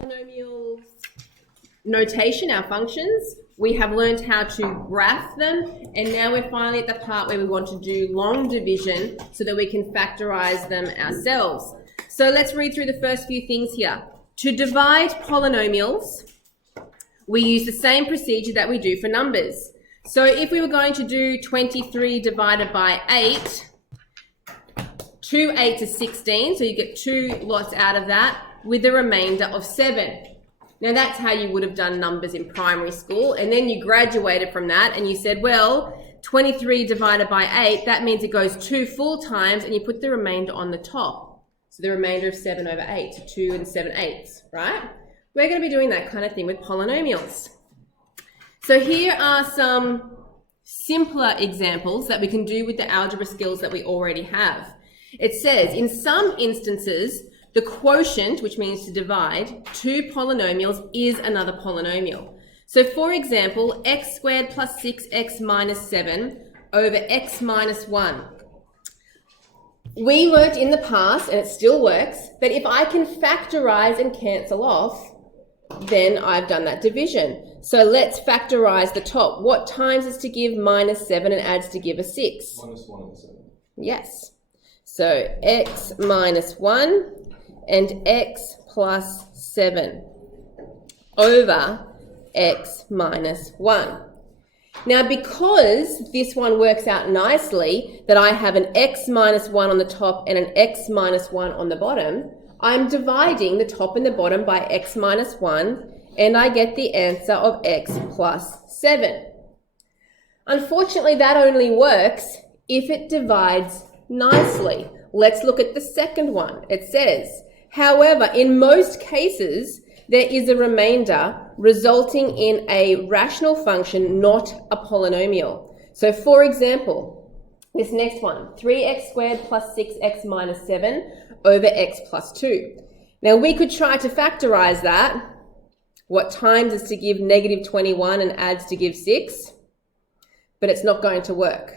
polynomial notation, our functions. We have learned how to graph them, and now we're finally at the part where we want to do long division so that we can factorize them ourselves. So let's read through the first few things here. To divide polynomials, we use the same procedure that we do for numbers. So if we were going to do 23 divided by 8, 2 8s is 16, so you get 2 lots out of that with a remainder of 7. Now that's how you would have done numbers in primary school, and then you graduated from that and you said, well, 23 divided by 8, that means it goes 2 full times, and you put the remainder on the top. So the remainder of 7 over 8, so 2 and 7/8, right? We're going to be doing that kind of thing with polynomials. So here are some simpler examples that we can do with the algebra skills that we already have. It says, in some instances, the quotient, which means to divide, two polynomials is another polynomial. So for example, x squared plus 6x minus 7 over x minus 1. We learnt in the past, and it still works, that if I can factorize and cancel off, then I've done that division. So let's factorize the top. What times is to give minus 7 and adds to give a 6? Minus 1 and 7. Yes. So x minus 1 and x plus 7 over x minus 1. Now, because this one works out nicely, that I have an x minus 1 on the top and an x minus 1 on the bottom, I'm dividing the top and the bottom by x minus 1, and I get the answer of x plus 7. Unfortunately, that only works if it divides nicely. Let's look at the second one. It says, however, in most cases, there is a remainder resulting in a rational function, not a polynomial. So for example, this next one, 3x squared plus 6x minus 7 over x plus 2. Now we could try to factorize that. What times is to give negative 21 and adds to give 6? But it's not going to work.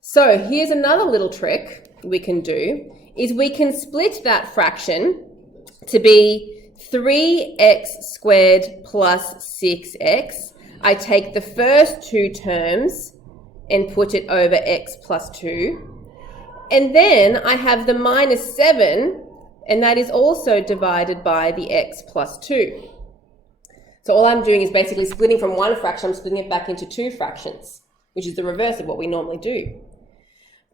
So here's another little trick we can do, is we can split that fraction to be 3x squared plus 6x. I take the first two terms and put it over x plus 2. And then I have the minus 7, and that is also divided by the x plus 2. So all I'm doing is basically splitting from one fraction, I'm splitting it back into two fractions, which is the reverse of what we normally do.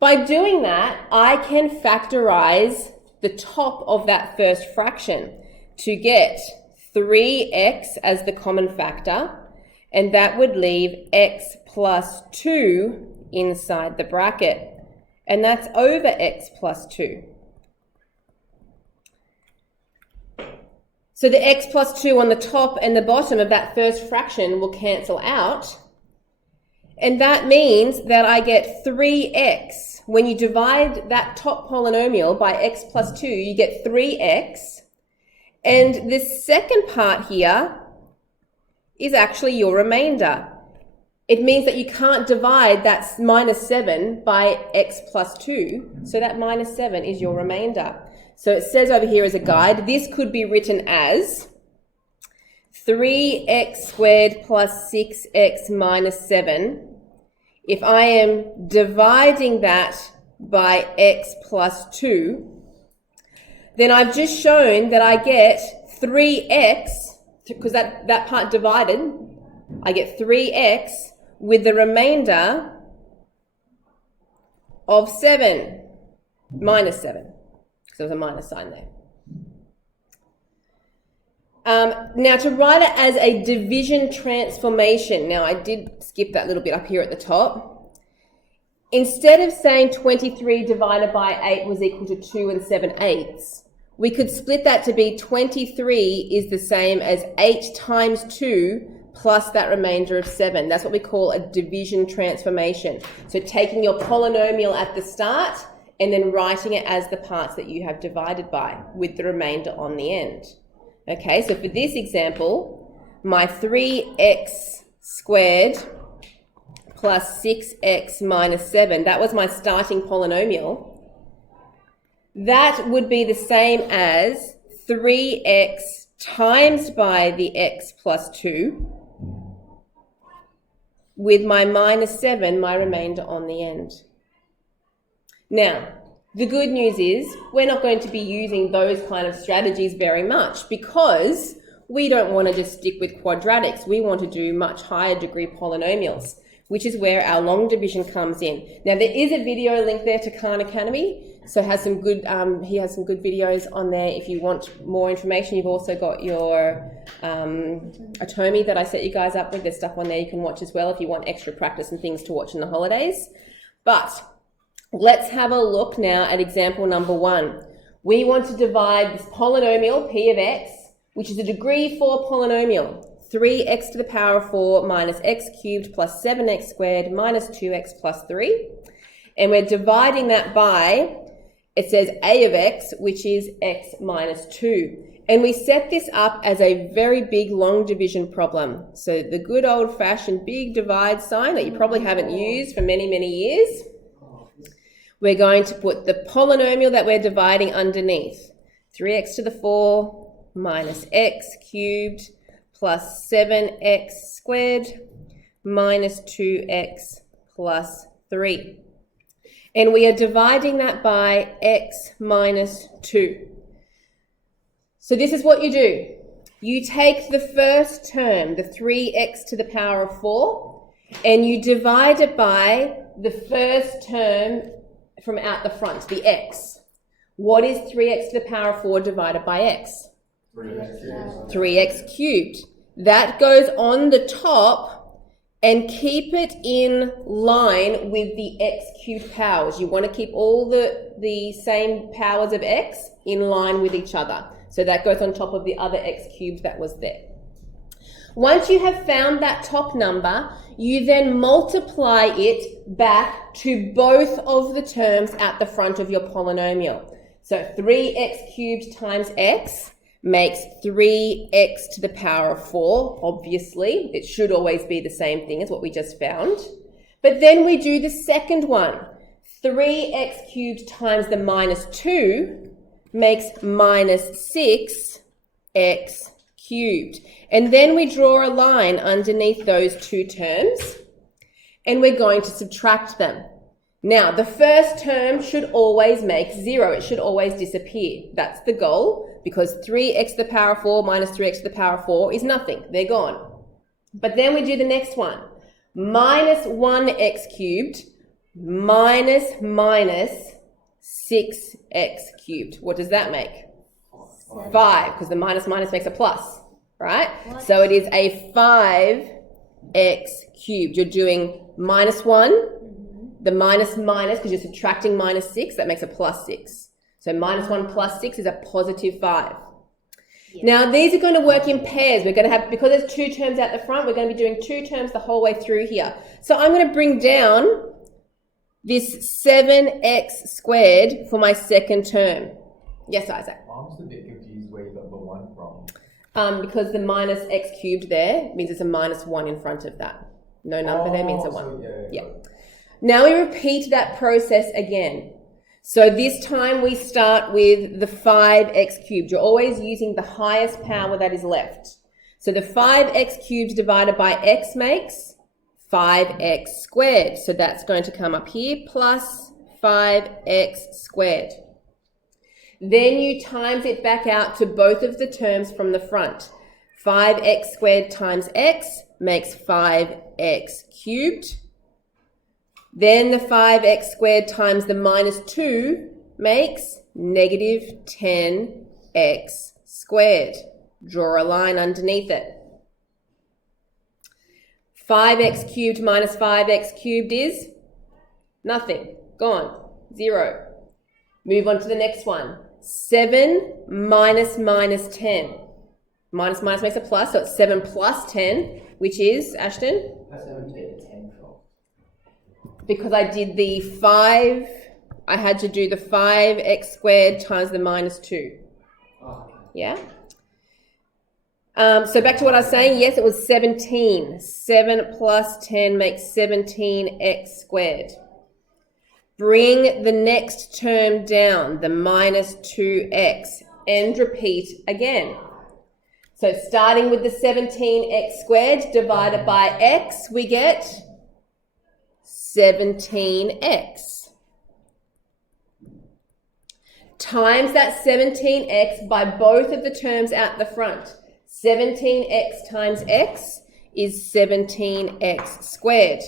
By doing that, I can factorize the top of that first fraction to get 3x as the common factor, and that would leave x plus 2 inside the bracket, and that's over x plus 2. So the x plus 2 on the top and the bottom of that first fraction will cancel out, and that means that I get 3x. When you divide that top polynomial by x plus 2, you get 3x. And this second part here is actually your remainder. It means that you can't divide that minus 7 by x plus 2, so that minus 7 is your remainder. So it says over here as a guide, this could be written as 3x squared plus 6x minus 7. If I am dividing that by x plus 2, then I've just shown that I get 3x, because that part divided, I get 3x with the remainder of 7, minus 7, because there was a minus sign there. Now to write it as a division transformation, now I did skip that little bit up here at the top. Instead of saying 23 divided by 8 was equal to 2 and 7/8, we could split that to be 23 is the same as 8 times 2 plus that remainder of 7. That's what we call a division transformation. So taking your polynomial at the start and then writing it as the parts that you have divided by with the remainder on the end. Okay, so for this example, my 3x squared plus 6x minus 7, that was my starting polynomial. That would be the same as 3x times by the x plus 2 with my minus 7, my remainder on the end. Now, the good news is we're not going to be using those kind of strategies very much because we don't want to just stick with quadratics. We want to do much higher degree polynomials, which is where our long division comes in. Now, there is a video link there to Khan Academy, so he has some good videos on there. If you want more information, you've also got your Atomi that I set you guys up with. There's stuff on there you can watch as well if you want extra practice and things to watch in the holidays. But let's have a look now at example number 1. We want to divide this polynomial p of x, which is a degree 4 polynomial, 3x to the power of 4 minus x cubed plus 7x squared minus 2x plus 3. And we're dividing that by, it says a of x, which is x minus 2. And we set this up as a very big long division problem. So the good old-fashioned big divide sign that you probably haven't used for many, many years. We're going to put the polynomial that we're dividing underneath. 3x to the 4 minus x cubed plus 7x squared minus 2x plus 3. And we are dividing that by x minus 2. So this is what you do. You take the first term, the 3x to the power of 4, and you divide it by the first term from out the front, the x. What is 3x to the power of 4 divided by x? 3x cubed. That goes on the top, and keep it in line with the x cubed powers. You want to keep all the same powers of x in line with each other. So that goes on top of the other x cubed that was there. Once you have found that top number, you then multiply it back to both of the terms at the front of your polynomial. So 3x cubed times x makes 3x to the power of 4, obviously. It should always be the same thing as what we just found. But then we do the second one. 3x cubed times the minus 2 makes minus 6x cubed. And then we draw a line underneath those two terms, and we're going to subtract them. Now, the first term should always make 0. It should always disappear. That's the goal, because 3x to the power of 4 minus 3x to the power of 4 is nothing. They're gone. But then we do the next one. Minus 1x cubed minus 6x cubed. What does that make? 5, because the minus makes a plus, right? So it is a 5x cubed. You're doing minus 1, the minus, because you're subtracting minus 6, that makes a plus 6. So minus 1 plus 6 is a positive 5. Yeah. Now, these are going to work in pairs. We're going to have, because there's two terms out the front, we're going to be doing two terms the whole way through here. So I'm going to bring down this 7x squared for my second term. Yes, Isaac? I'm just a bit confused where you got the 1 from. Because the minus x cubed there means it's a minus 1 in front of that. No number there means a 1. So yeah. Now we repeat that process again. So this time we start with the 5x cubed. You're always using the highest power that is left. So the 5x cubed divided by x makes 5x squared. So that's going to come up here, plus 5x squared. Then you times it back out to both of the terms from the front. 5x squared times x makes 5x cubed. Then the 5x squared times the minus 2 makes negative 10x squared. Draw a line underneath it. 5x cubed minus 5x cubed is nothing. Gone. 0. Move on to the next one. 7 minus 10. Minus makes a plus, so it's 7 plus 10, which is, Ashton? 17. Because I did the 5, I had to do the 5x squared times the minus 2. Oh. Yeah? So back to what I was saying. Yes, it was 17. 7 plus 10 makes 17x squared. Bring the next term down, the minus 2x, and repeat again. So starting with the 17x squared divided by x, we get 17x. Times that 17x by both of the terms out the front. 17x times x is 17x squared.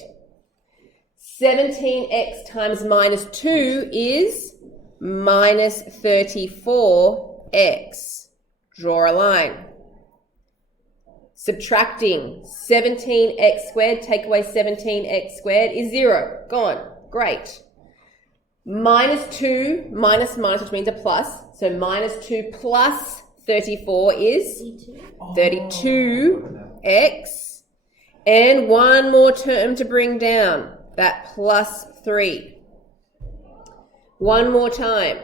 17x times minus 2 is minus 34x. Draw a line. Subtracting 17x squared, take away 17x squared is 0. Gone. Great. Minus 2 minus minus, which means a plus. So minus 2 plus 34 is 32x. And one more term to bring down, that plus 3. One more time.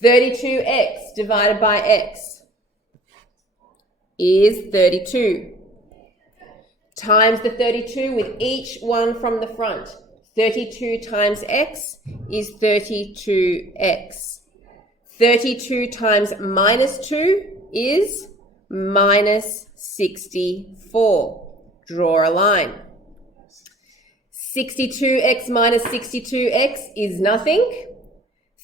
32x divided by x is 32. Times the 32 with each one from the front. 32 times x is 32x. 32 times minus 2 is minus 64. Draw a line. 62x minus 62x is nothing.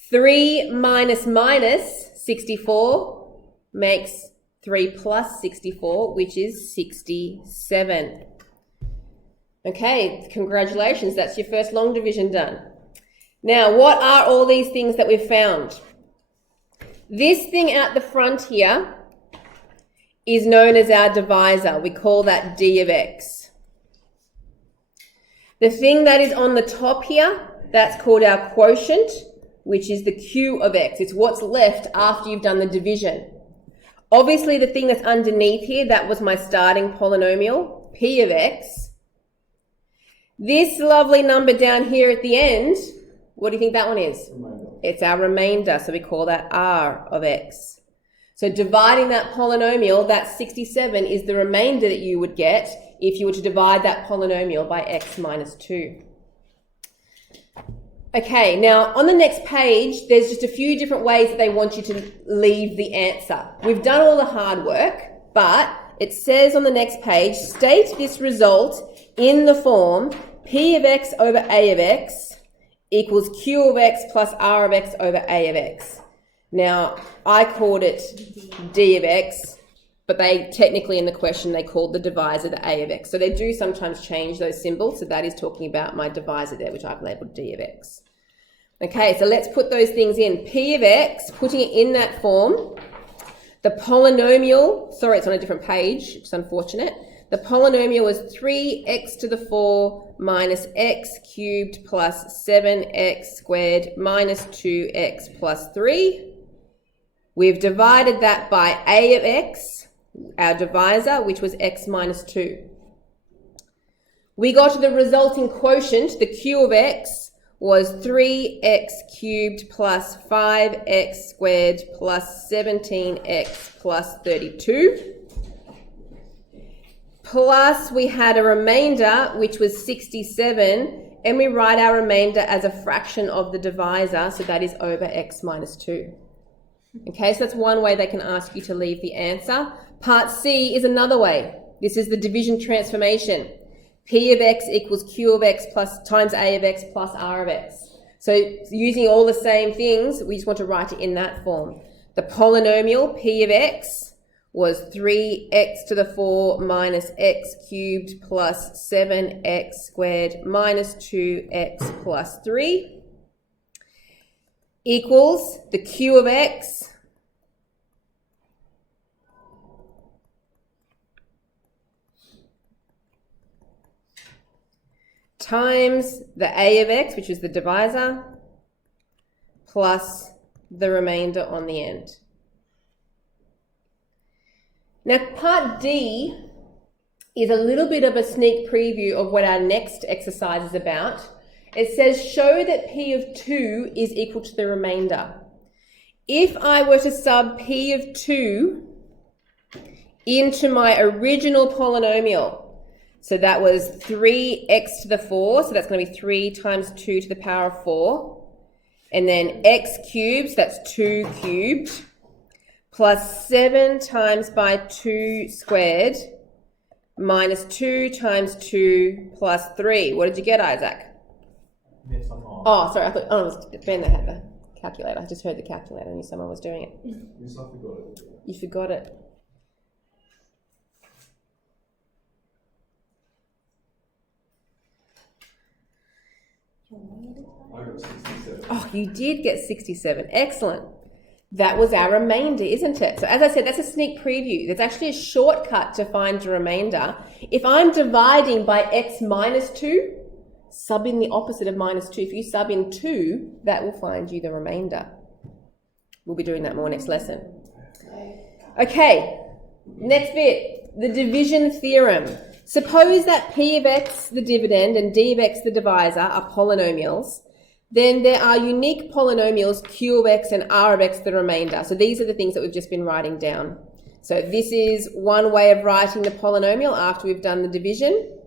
3 minus minus 64 makes 3 plus 64, which is 67. Okay, congratulations, that's your first long division done. Now, what are all these things that we've found? This thing out the front here is known as our divisor. We call that d of x. The thing that is on the top here, that's called our quotient, which is the q of x. It's what's left after you've done the division. Obviously, the thing that's underneath here, that was my starting polynomial, p of x. This lovely number down here at the end, what do you think that one is? It's our remainder, so we call that r of x. So dividing that polynomial, that 67 is the remainder that you would get if you were to divide that polynomial by x minus 2. Okay, now on the next page, there's just a few different ways that they want you to leave the answer. We've done all the hard work, but it says on the next page, state this result in the form p of x over a of x equals q of x plus r of x over a of x. Now, I called it d of x, but they technically in the question, they called the divisor the a of x. So they do sometimes change those symbols. So that is talking about my divisor there, which I've labeled d of x. Okay, so let's put those things in. P of x, putting it in that form. The polynomial, sorry, it's on a different page, which is unfortunate. The polynomial was 3x to the 4 minus x cubed plus 7x squared minus 2x plus 3. We've divided that by a of x, our divisor, which was x minus 2. We got the resulting quotient, the q of x, was 3x cubed plus 5x squared plus 17x plus 32. Plus we had a remainder, which was 67, and we write our remainder as a fraction of the divisor, so that is over x minus 2. Okay, so that's one way they can ask you to leave the answer. Part C is another way. This is the division transformation. P of x equals q of x plus times a of x plus r of x. So using all the same things, we just want to write it in that form. The polynomial p of x was 3x to the 4 minus x cubed plus 7x squared minus 2x plus 3 equals the q of x times the a of x, which is the divisor, plus the remainder on the end. Now, part D is a little bit of a sneak preview of what our next exercise is about. It says, show that p of 2 is equal to the remainder. If I were to sub p of 2 into my original polynomial, so that was 3x to the 4, so that's going to be 3 times 2 to the power of 4, and then x cubed, so that's 2 cubed, plus 7 times by 2 squared minus 2 times 2 plus 3. What did you get, Isaac? Yes, I'm wrong. Oh, sorry, I thought, oh, it was Ben that had the calculator. I just heard the calculator. I knew someone was doing it. Yes, I forgot it. You forgot it. I got 67. Oh, you did get 67. Excellent. That was our remainder, isn't it? So as I said, that's a sneak preview. There's actually a shortcut to find the remainder. If I'm dividing by x minus 2, sub in the opposite of minus 2. If you sub in 2, that will find you the remainder. We'll be doing that more next lesson. Okay, next bit, the division theorem. Suppose that p of x, the dividend, and d of x, the divisor, are polynomials. Then there are unique polynomials, q of x and r of x, the remainder. So these are the things that we've just been writing down. So this is one way of writing the polynomial after we've done the division.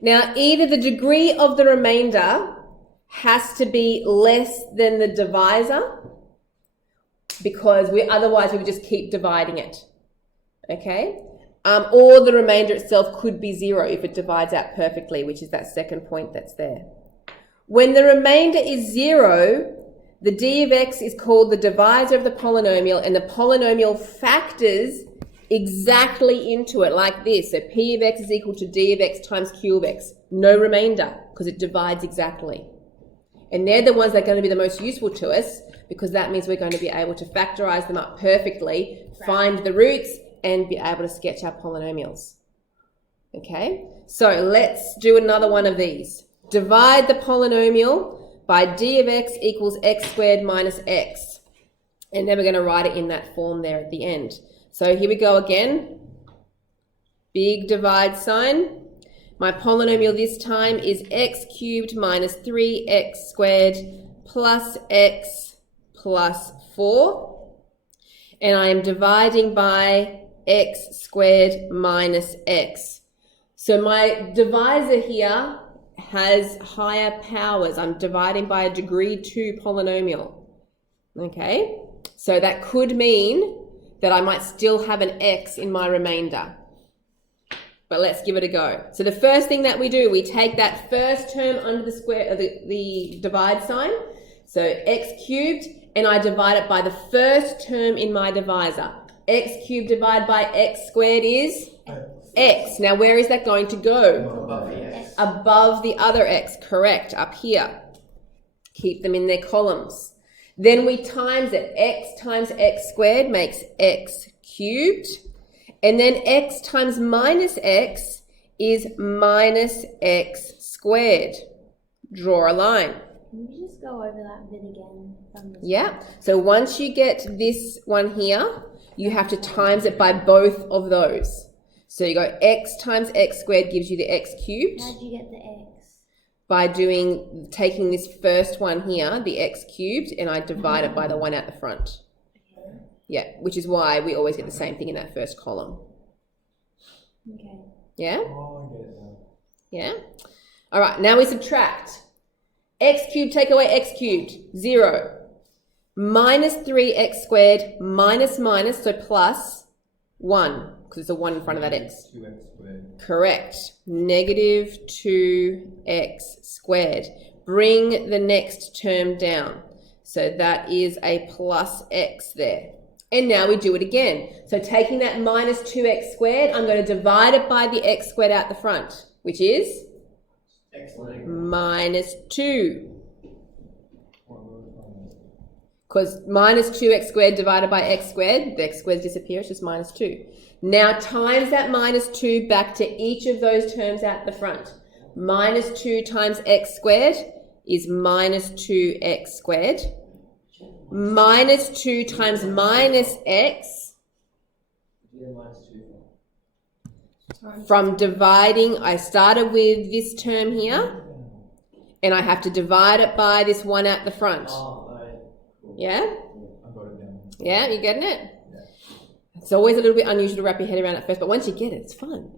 Now, either the degree of the remainder has to be less than the divisor, because otherwise we would just keep dividing it, okay? Or the remainder itself could be 0 if it divides out perfectly, which is that second point that's there. When the remainder is 0, the d of x is called the divisor of the polynomial, and the polynomial factors exactly into it like this. So p of x is equal to d of x times q of x. No remainder, because it divides exactly. And they're the ones that are going to be the most useful to us, because that means we're going to be able to factorize them up perfectly, find the roots, and be able to sketch our polynomials. Okay, so let's do another one of these. Divide the polynomial by d of x equals x squared minus x. And then we're going to write it in that form there at the end. So here we go again. Big divide sign. My polynomial this time is x cubed minus 3x squared plus x plus 4. And I am dividing by x squared minus x. So my divisor here has higher powers. I'm dividing by a degree 2 polynomial. Okay, so that could mean that I might still have an x in my remainder. But let's give it a go. So the first thing that we do, we take that first term under the square, the divide sign. So x cubed, and I divide it by the first term in my divisor. X cubed divided by x squared is x. Now where is that going to go? Above the x. Above the other x, correct, up here. Keep them in their columns. Then we times it. X times x squared makes x cubed. And then x times minus x is minus x squared. Draw a line. Can you just go over that bit again? Yeah. So once you get this one here, you have to times it by both of those. So you go x times x squared gives you the x cubed. How did you get the x? By taking this first one here, the x cubed, and I divide it by the one at the front. Okay. Yeah, which is why we always get the same thing in that first column. Okay. Yeah? Oh, I get it now. Yeah? All right, now we subtract. X cubed take away x cubed, 0. Minus 3x squared minus minus, so plus 1, because it's a 1 in front of that x. 2x squared. Correct. Negative 2x squared. Bring the next term down. So that is a plus x there. And now we do it again. So taking that minus 2x squared, I'm going to divide it by the x squared out the front, which is Excellent. minus 2. Because minus 2x squared divided by x squared, the x squares disappear, it's just minus 2. Now times that minus 2 back to each of those terms out the front. Minus 2 times x squared is minus 2x squared. Minus 2 times minus x. From dividing, I started with this term here, and I have to divide it by this one at the front. Yeah? I got it down. Yeah, you getting it? Yeah. It's always a little bit unusual to wrap your head around at first, but once you get it, it's fun.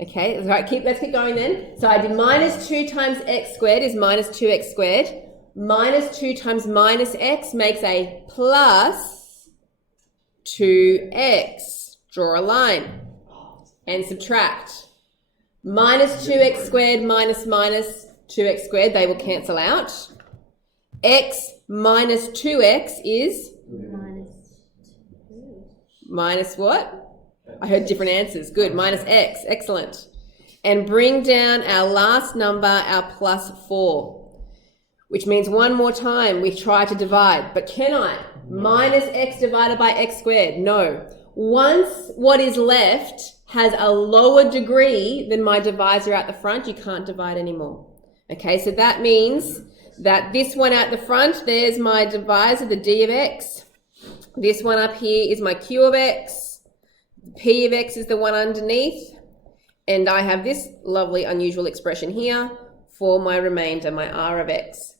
Okay, all right, let's keep going then. So I did minus 2 times x squared is minus 2x squared. Minus 2 times minus x makes a plus 2x. Draw a line and subtract. Minus 2x squared minus 2x squared, they will cancel out. X minus 2x is? Minus what? I heard different answers. Good. Minus x. Excellent. And bring down our last number, our plus 4, which means one more time we try to divide. But can I? Minus x divided by x squared. No. Once what is left has a lower degree than my divisor at the front, you can't divide anymore. Okay, so that means that this one at the front, there's my divisor, the d of x. This one up here is my q of x. P of x is the one underneath. And I have this lovely unusual expression here for my remainder, my r of x.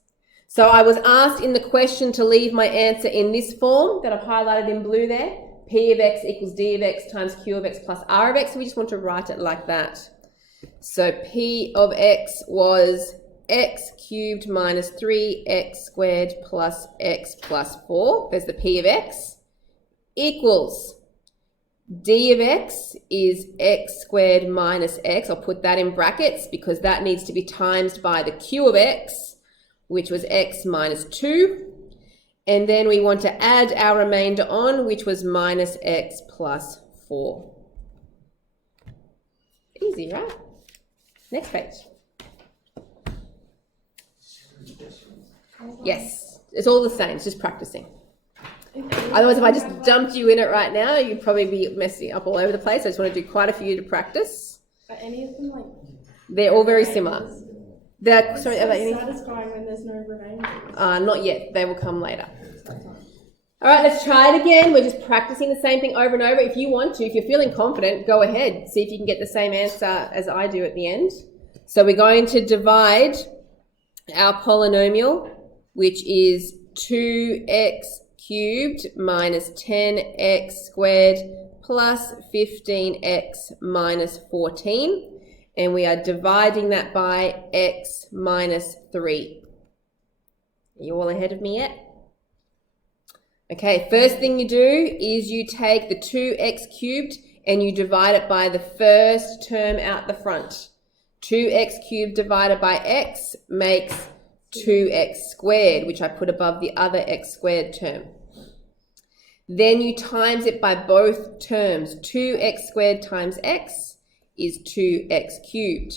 So I was asked in the question to leave my answer in this form that I've highlighted in blue there. P of x equals d of x times q of x plus r of x. So we just want to write it like that. So P of x was x cubed minus 3x squared plus x plus 4. There's the P of x. Equals d of x is x squared minus x. I'll put that in brackets because that needs to be times by the q of x, which was x minus 2. And then we want to add our remainder on, which was minus x plus 4. Easy, right? Next page. Yes, it's all the same. It's just practicing. Otherwise, if I just dumped you in it right now, you'd probably be messing up all over the place. I just want to do quite a few to practice. Are any of them like? They're all very similar. They're sorry. So Are any? satisfying when there's no remainder. Not yet. They will come later. All right, let's try it again. We're just practicing the same thing over and over. If you want to, if you're feeling confident, go ahead. See if you can get the same answer as I do at the end. So we're going to divide our polynomial, which is 2x cubed minus 10x squared plus 15x minus 14. And we are dividing that by x minus 3. Are you all ahead of me yet? Okay, first thing you do is you take the 2x cubed and you divide it by the first term out the front. 2x cubed divided by x makes 2x squared, which I put above the other x squared term. Then you times it by both terms. 2x squared times x is 2x cubed.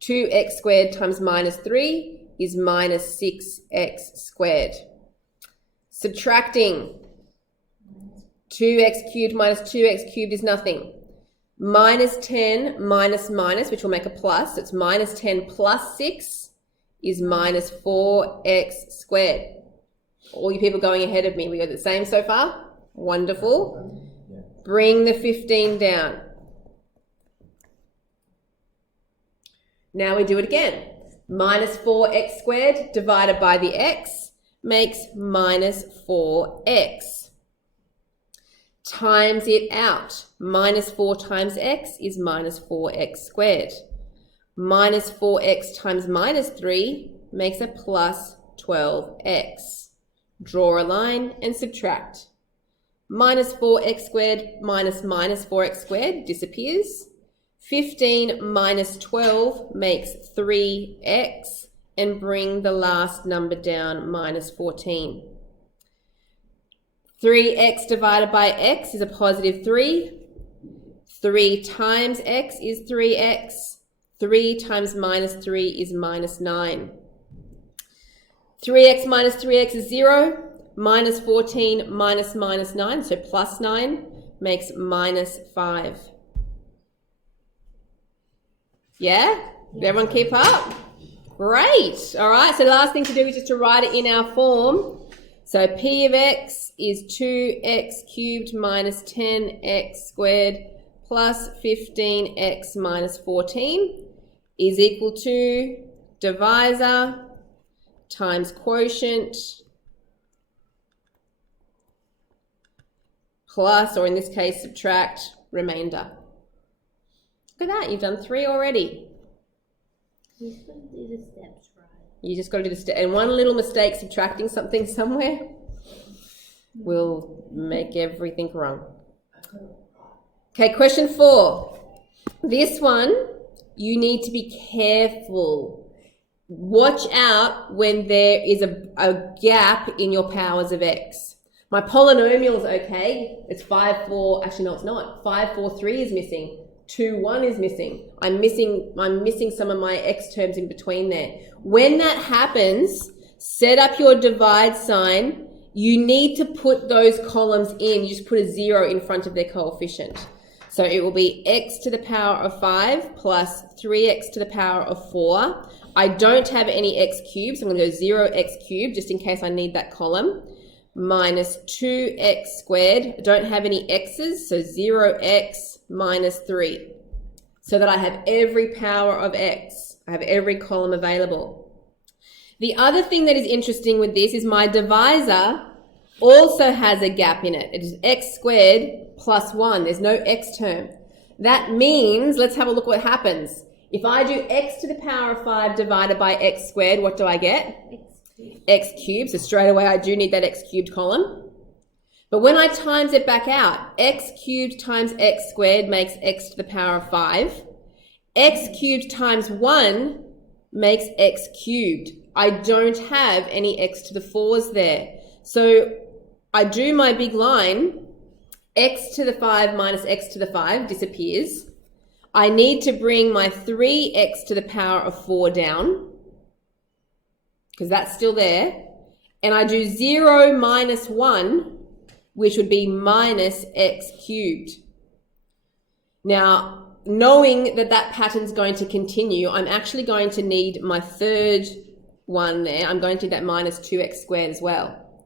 2x squared times minus 3 is minus 6x squared. Subtracting 2x cubed minus 2x cubed is nothing. Minus 10 minus minus, which will make a plus, so it's minus 10 plus 6 is minus 4x squared. All you people going ahead of me, we got the same so far? Wonderful. Bring the 15 down. Now we do it again. Minus 4x squared divided by the x makes minus 4x. Times it out. Minus 4 times x is minus 4x squared. Minus 4x times minus 3 makes a plus 12x. Draw a line and subtract. Minus 4x squared minus minus 4x squared disappears. 15 minus 12 makes 3x. And bring the last number down, minus 14. 3x divided by x is a positive 3. 3 times x is 3x. 3 times minus 3 is minus 9. 3x minus 3x is 0. Minus 14 minus minus 9, so plus 9, makes minus 5. Yeah? Did everyone keep up? Great. All right, so the last thing to do is just to write it in our form. So P of x is 2x cubed minus 10x squared plus 15x minus 14 is equal to divisor times quotient plus, or in this case, subtract remainder. Look at that, you've done 3 already. You just got to do the steps right. You just got to do the step. And one little mistake subtracting something somewhere, will make everything wrong. Okay, question 4. This one, you need to be careful. Watch out when there is a gap in your powers of x. My polynomial is okay. It's 5, 4. Actually, no, it's not. 5, 4, 3 is missing. 2, 1 is missing. I'm missing some of my x terms in between there. When that happens, set up your divide sign. You need to put those columns in. You just put a 0 in front of their coefficient. So it will be x to the power of 5 plus 3x to the power of 4. I don't have any x cubes, so I'm going to go 0x cubed just in case I need that column. Minus 2x squared. I don't have any x's, so 0x minus 3. So that I have every power of x. I have every column available. The other thing that is interesting with this is my divisor also has a gap in it. It is x squared plus 1. There's no x term. That means, let's have a look what happens. If I do x to the power of 5 divided by x squared, what do I get? X cubed. So straight away I do need that x cubed column. But when I times it back out, x cubed times x squared makes x to the power of 5. X cubed times 1 makes x cubed. I don't have any x to the 4s there. So I do my big line, x to the 5 minus x to the 5 disappears. I need to bring my 3x to the power of 4 down, because that's still there. And I do 0 minus 1, which would be minus x cubed. Now, knowing that that pattern's going to continue, I'm actually going to need my third one there. I'm going to need that minus 2x squared as well,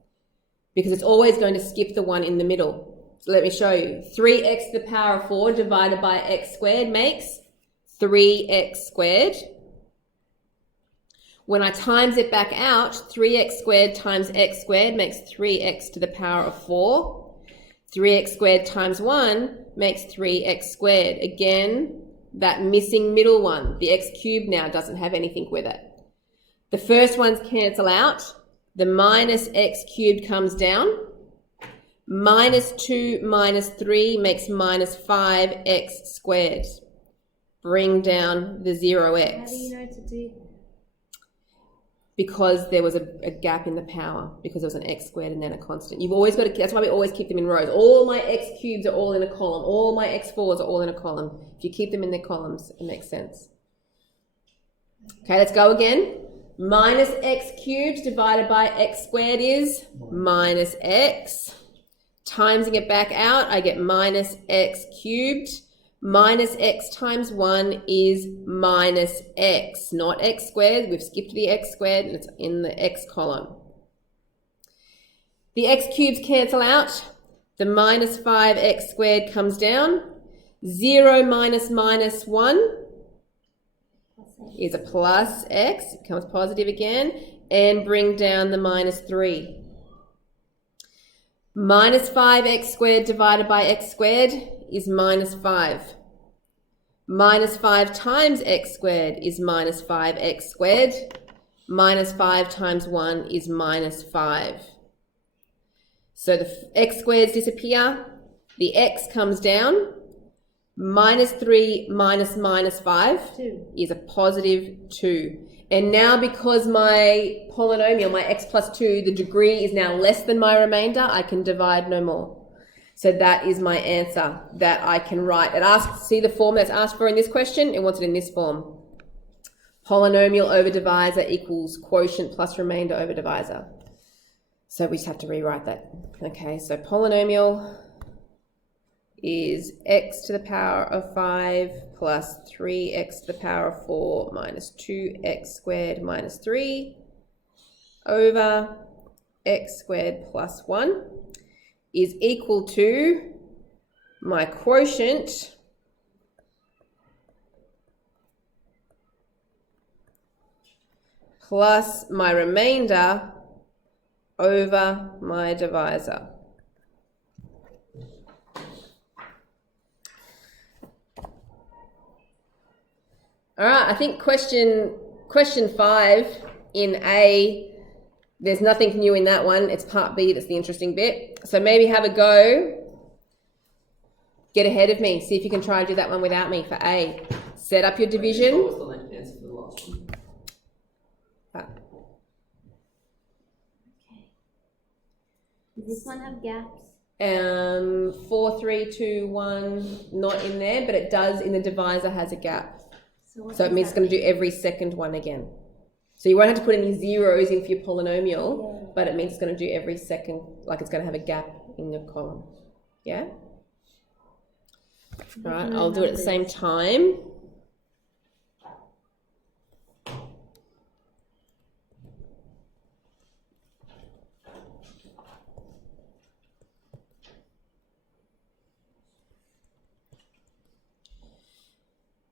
because it's always going to skip the one in the middle. So let me show you. 3x to the power of 4 divided by x squared makes 3x squared. When I times it back out, 3x squared times x squared makes 3x to the power of 4. 3x squared times 1 makes 3x squared. Again, that missing middle one, the x cubed now doesn't have anything with it. The first ones cancel out. The minus x cubed comes down. Minus 2 minus 3 makes minus 5x squared. Bring down the 0x. How do you know to do? Because there was a gap in the power, because there was an x squared and then a constant. You've always got to, that's why we always keep them in rows. All my x cubes are all in a column. All my x4s are all in a column. If you keep them in their columns, it makes sense. Okay, let's go again. Minus x cubed divided by x squared is minus x. Timesing it back out, I get minus x cubed. Minus x times 1 is minus x, not x squared. We've skipped the x squared and it's in the x column. The x cubes cancel out. The minus 5x squared comes down. 0 minus minus 1 is a plus x. It becomes positive again. And bring down the minus 3. Minus 5x squared divided by x squared is minus 5. Minus 5 times x squared is minus 5x squared. Minus 5 times 1 is minus 5. So the x squareds disappear. The x comes down. Minus 3 minus minus 5 is a positive 2. And now because my polynomial, my x plus 2, the degree is now less than my remainder, I can divide no more. So that is my answer that I can write. It asks, see the form that's asked for in this question? It wants it in this form. Polynomial over divisor equals quotient plus remainder over divisor. So we just have to rewrite that. Okay, so polynomial is x to the power of 5 plus 3x to the power of 4 minus 2x squared minus 3 over x squared plus 1 is equal to my quotient plus my remainder over my divisor. All right, I think question 5 in A, There's nothing new in that one. It's part B that's the interesting bit. So maybe have a go. Get ahead of me. See if you can try and do that one without me for A. Set up your division. What was the length answer for the last one? Does this one have gaps? 4, 3, 2, 1, not in there, but it does in the divisor has a gap. So it means it's going to do every second one again. So you won't have to put any zeros in for your polynomial, but it means it's going to do every second, like it's going to have a gap in the column. Yeah? Right, I'll do it at the same time.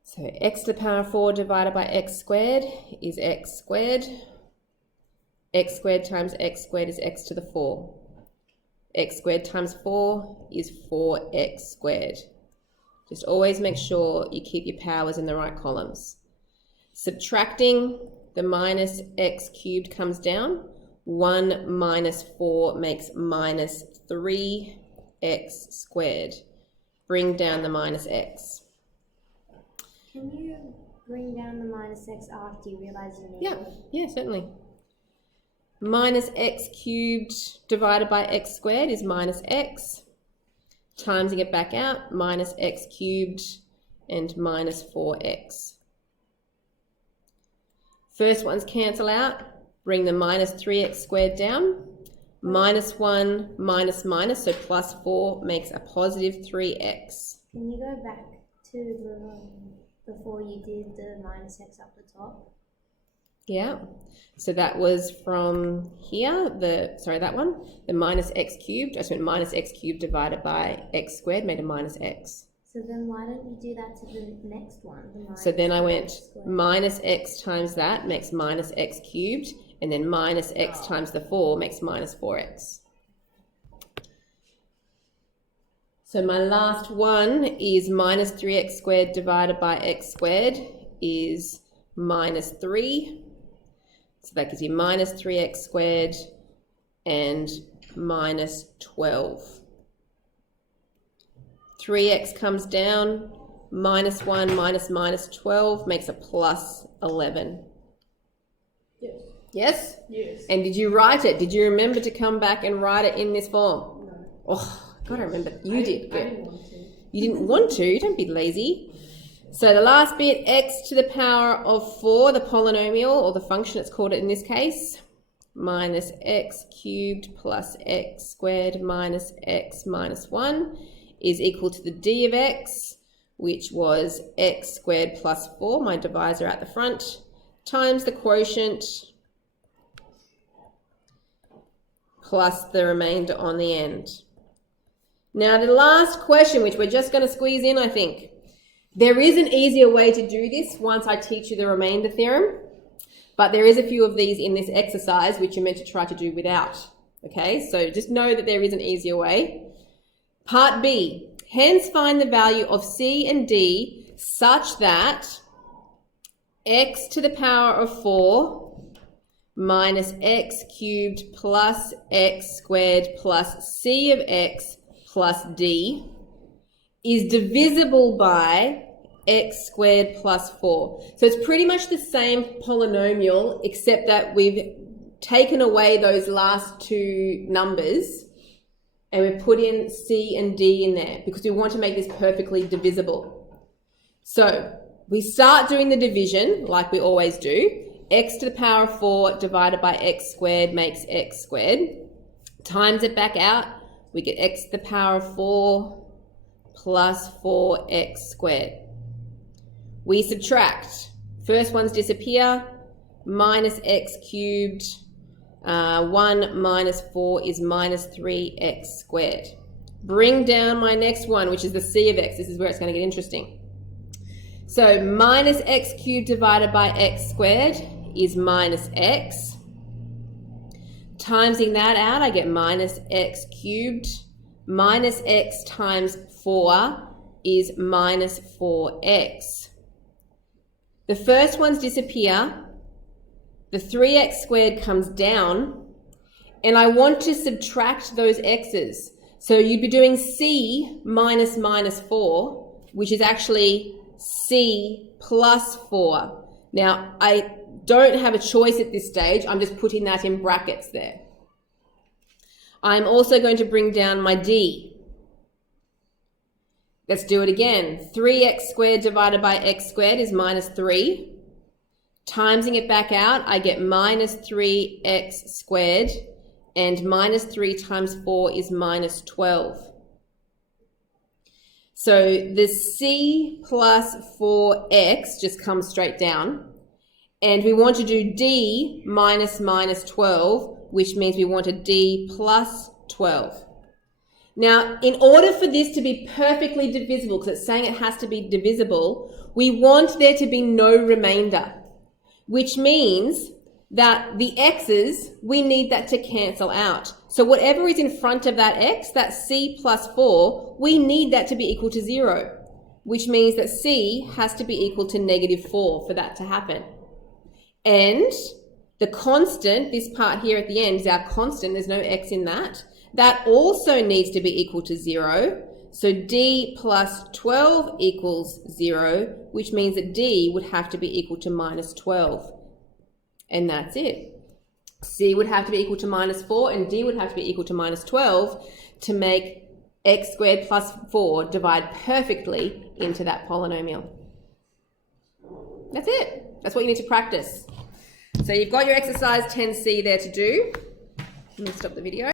So x to the power of 4 divided by x squared is x squared. X squared times x squared is x to the 4. X squared times 4 is 4x squared. Just always make sure you keep your powers in the right columns. Subtracting, the minus x cubed comes down. 1 minus 4 makes minus 3x squared. Bring down the minus x. Can you bring down the minus x after you realize you need it? Yeah, certainly. Minus x cubed divided by x squared is minus x. Timesing it back out, minus x cubed and minus 4x. First ones cancel out. Bring the minus 3x squared down. Minus 1 minus minus, so plus 4 makes a positive 3x. Can you go back to the before you did the minus x up the top? Yeah, so that was from here, that one, the minus x cubed. I just went minus x cubed divided by x squared made a minus x. So then why don't you do that to the next one? So then I went minus x times that makes minus x cubed, and then minus x times the 4 makes minus 4x. So my last one is minus 3x squared divided by x squared is minus 3. So that gives you minus 3x squared and minus 12. 3x comes down, minus 1 minus minus 12 makes a plus 11. Yes. Yes? Yes. And did you write it? Did you remember to come back and write it in this form? No. Oh, God, I remember. You did. I didn't want to. You didn't want to. Don't be lazy. So the last bit, x to the power of 4, the polynomial, or the function it's called it in this case, minus x cubed plus x squared minus x minus 1 is equal to the d of x, which was x squared plus 4, my divisor at the front, times the quotient plus the remainder on the end. Now the last question, which we're just going to squeeze in, I think. There is an easier way to do this once I teach you the remainder theorem, but there is a few of these in this exercise which you're meant to try to do without. Okay, so just know that there is an easier way. Part B, hence find the value of C and D such that x to the power of 4 minus x cubed plus x squared plus C of x plus D is divisible by x squared plus 4. So it's pretty much the same polynomial except that we've taken away those last two numbers and we've put in C and D in there because we want to make this perfectly divisible. So we start doing the division like we always do. X to the power of 4 divided by x squared makes x squared. Times it back out, we get x to the power of 4 plus 4x squared. We subtract. First ones disappear. Minus x cubed. 1 minus 4 is minus 3x squared. Bring down my next one, which is the C of x. This is where it's going to get interesting. So minus x cubed divided by x squared is minus x. Timesing that out, I get minus x cubed. Minus x times 4 is minus 4x. The first ones disappear. The 3x squared comes down and I want to subtract those x's. So you'd be doing c minus minus 4, which is actually c plus 4. Now, I don't have a choice at this stage. I'm just putting that in brackets there. I'm also going to bring down my d. Let's do it again. 3x squared divided by x squared is minus 3. Timesing it back out, I get minus 3x squared, and minus 3 times 4 is minus 12. So the c plus 4x just comes straight down. And we want to do d minus minus 12, which means we want a d plus 12. Now, in order for this to be perfectly divisible, because it's saying it has to be divisible, we want there to be no remainder, which means that the x's, we need that to cancel out. So whatever is in front of that x, that c plus 4, we need that to be equal to 0, which means that c has to be equal to negative 4 for that to happen. And the constant, this part here at the end is our constant, there's no x in that. That also needs to be equal to 0. So d plus 12 equals 0, which means that d would have to be equal to minus 12. And that's it. C would have to be equal to minus 4 and d would have to be equal to minus 12 to make x squared plus 4 divide perfectly into that polynomial. That's it. That's what you need to practice. So you've got your exercise 10C there to do. Let me stop the video.